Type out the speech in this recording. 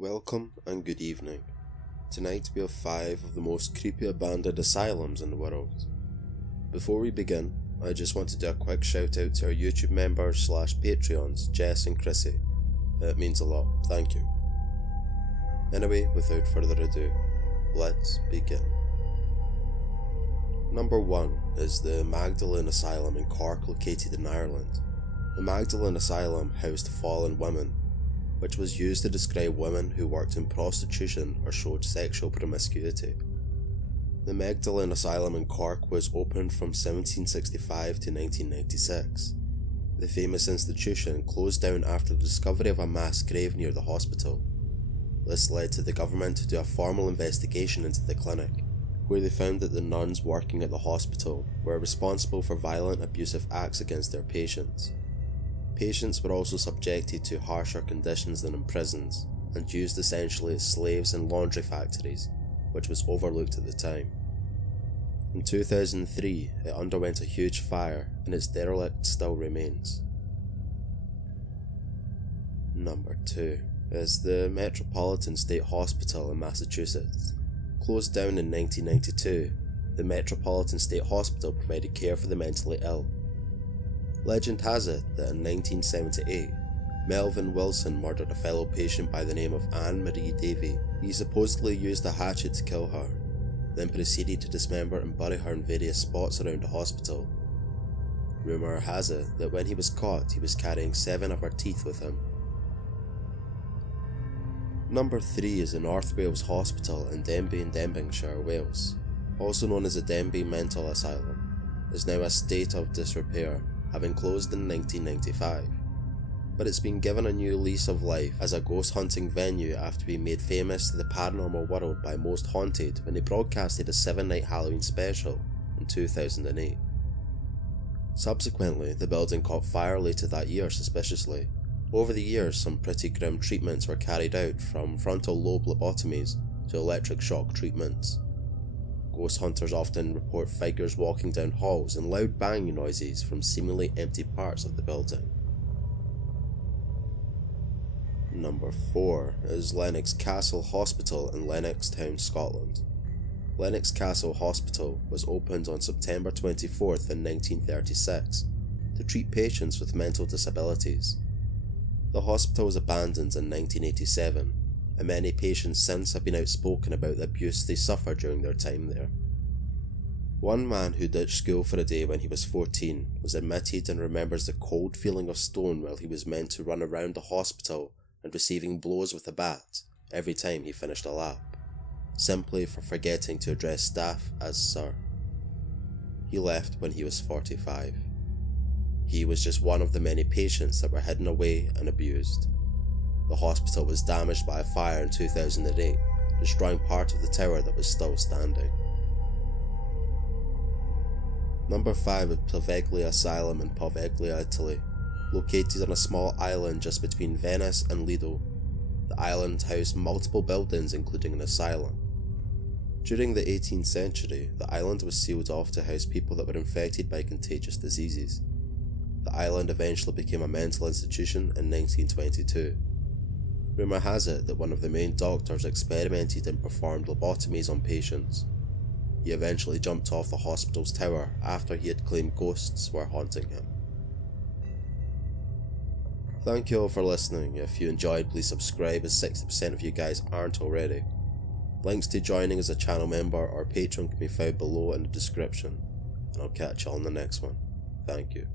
Welcome and good evening. Tonight we have 5 of the most creepy abandoned asylums in the world. Before we begin, I just want to do a quick shout out to our YouTube members / Patreons, Jess and Chrissy. It means a lot, thank you. Anyway, without further ado, let's begin. Number 1 is the Magdalene Asylum in Cork, located in Ireland. The Magdalene Asylum housed fallen women, which was used to describe women who worked in prostitution or showed sexual promiscuity. The Magdalene Asylum in Cork was opened from 1765 to 1996. The famous institution closed down after the discovery of a mass grave near the hospital. This led to the government to do a formal investigation into the clinic, where they found that the nuns working at the hospital were responsible for violent abusive acts against their patients. Patients were also subjected to harsher conditions than in prisons, and used essentially as slaves in laundry factories, which was overlooked at the time. In 2003, it underwent a huge fire, and its derelict still remains. Number 2 is the Metropolitan State Hospital in Massachusetts. Closed down in 1992, the Metropolitan State Hospital provided care for the mentally ill. Legend has it that in 1978, Melvin Wilson murdered a fellow patient by the name of Anne Marie Davey. He supposedly used a hatchet to kill her, then proceeded to dismember and bury her in various spots around the hospital. Rumour has it that when he was caught, he was carrying 7 of her teeth with him. Number 3 is the North Wales Hospital in Denbigh in Devonshire, Wales. Also known as the Denbigh Mental Asylum, is now a state of disrepair, having closed in 1995, but it's been given a new lease of life as a ghost hunting venue after being made famous to the paranormal world by Most Haunted when they broadcasted a 7-night Halloween special in 2008. Subsequently, the building caught fire later that year suspiciously. Over the years, some pretty grim treatments were carried out, from frontal lobe lobotomies to electric shock treatments. Ghost hunters often report figures walking down halls and loud banging noises from seemingly empty parts of the building. Number 4 is Lennox Castle Hospital in Lennox Town, Scotland. Lennox Castle Hospital was opened on September 24th in 1936 to treat patients with mental disabilities. The hospital was abandoned in 1987, and many patients since have been outspoken about the abuse they suffered during their time there. One man who ditched school for a day when he was 14 was admitted and remembers the cold feeling of stone while he was meant to run around the hospital and receiving blows with a bat every time he finished a lap, simply for forgetting to address staff as sir. He left when he was 45. He was just one of the many patients that were hidden away and abused. The hospital was damaged by a fire in 2008, destroying part of the tower that was still standing. Number 5 is Poveglia Asylum in Poveglia, Italy. Located on a small island just between Venice and Lido, the island housed multiple buildings including an asylum. During the 18th century, the island was sealed off to house people that were infected by contagious diseases. The island eventually became a mental institution in 1922. Rumour has it that one of the main doctors experimented and performed lobotomies on patients. He eventually jumped off the hospital's tower after he had claimed ghosts were haunting him. Thank you all for listening. If you enjoyed, please subscribe, as 60% of you guys aren't already. Links to joining as a channel member or patron can be found below in the description, and I'll catch you all in the next one. Thank you.